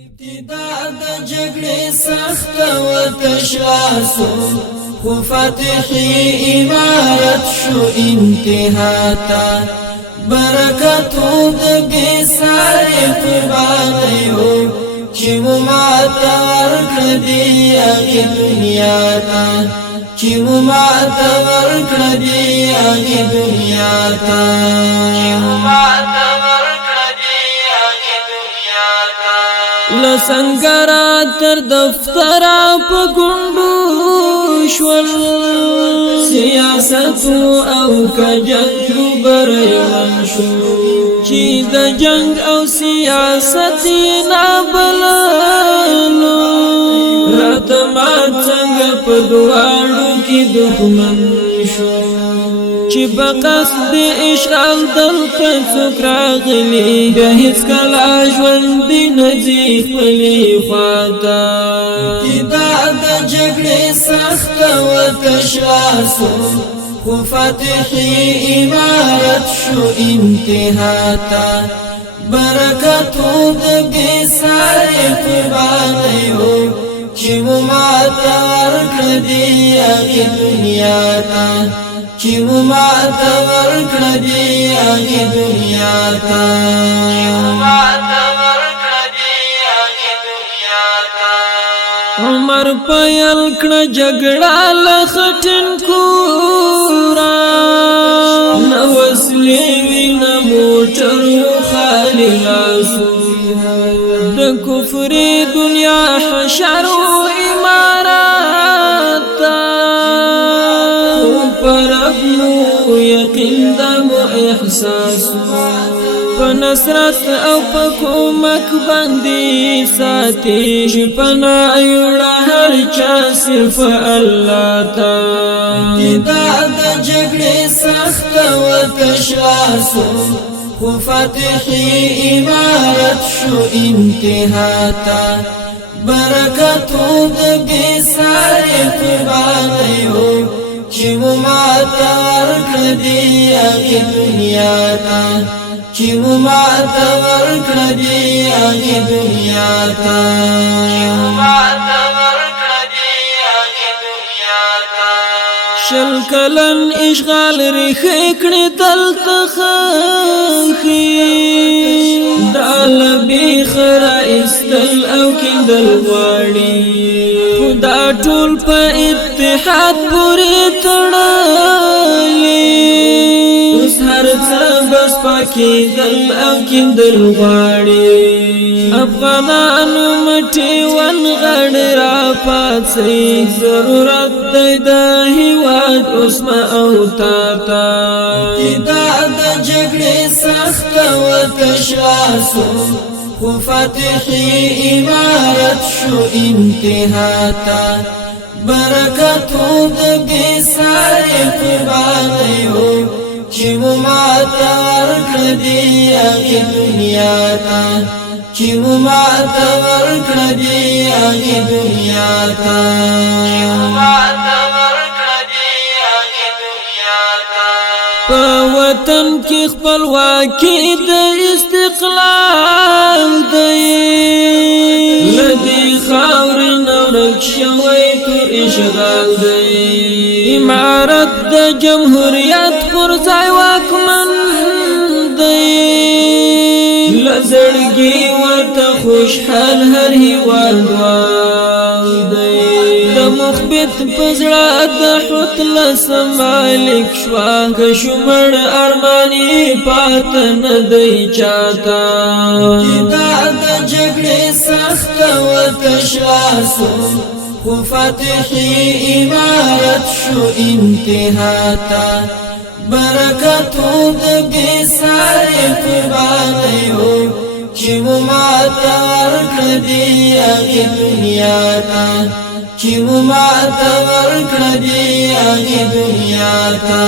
ابتدا د جګړې سخت و تشلاسو خو فتحي امارت شو انتها تا برکتو د بسارې قربانیو چې مو ماته ورکړه دې هغې دنیا ته چې مو ماته ورکړه دې هغې دنیا ته لسنگرا تر دفتر په ګوندو شول سیاست او کجنګ بریان شو چې د جنگ او سیاست نه بللو راته ما څنګه په دواړو کې دښمن شو چې بقصد اشغال دلته څوک راغلي بیا هېڅکله ژوندي نه ځي خپلې خواته ابتدا د جګړې سخته و تشلاسو خو فتحي امارت شو انتها ته برکتو د بېسارې قربانیو چې مو ماته ورکړه دې هغې دنیا ته چې مو ماته ورکړه دې هغې دنیا ته عمر پیل کړه جګړه له خټینکوره نه وسلې وي نه موټر و خالي لاسو د کفر دنیا حشر و امارات ته پر ابنو یقین دمو احساس په نصرت او په کومک باندې ساتي پنا یوړه هر چا صرف الله ته ابتدا د جګړې سخته و تشلاسو خو فتحي امارت شو انتها ته برکتو د بېسارې قربانیو چې مو ماته ورکړه دې هغې دنیا ته چې مو ماته ورکړه دې هغې دنیا ته شل کلن اشغال ریښې کړې دلته خښې ډالبې خره ایستل او کیندل غواړي خو دا ټول په اتحاد پورې تړلي اوس هر څه بس پاکېدل او کیندل غواړي افغانانو مټې ونغړ راپاڅئ ضرورت دی د هېواد اوس مه او تاته ابتدا د جګړې سخته و تشلاسو خو فتحي امارت شو انتها ته برکتو د بېسارې قربانیو چې مو ماته ورکړه دې هغې دنیا ته چې مو ماته ورکړه دې هغې دنیا ته په وطن کې خپلواکي د استقلال دی له دې خاورې نه ورک شوی تور اشغال دی امارت د جمهوریت پر ځای واکمن دی له زړګي ورته خوشحال هر هېوادوال دی د مخبت په زړه د حتلس مالک شوه که شمړ ارمان یې پاته نه دی چاته ابتدا د جګړې سخته و تشلاسو خو فتحي امارت شو انتها ته برکتو د بېسارې قربانیو چې مو ماته ورکړه دې هغې دنیا ته چې مو ماته ورکړه دې هغې دنیا ته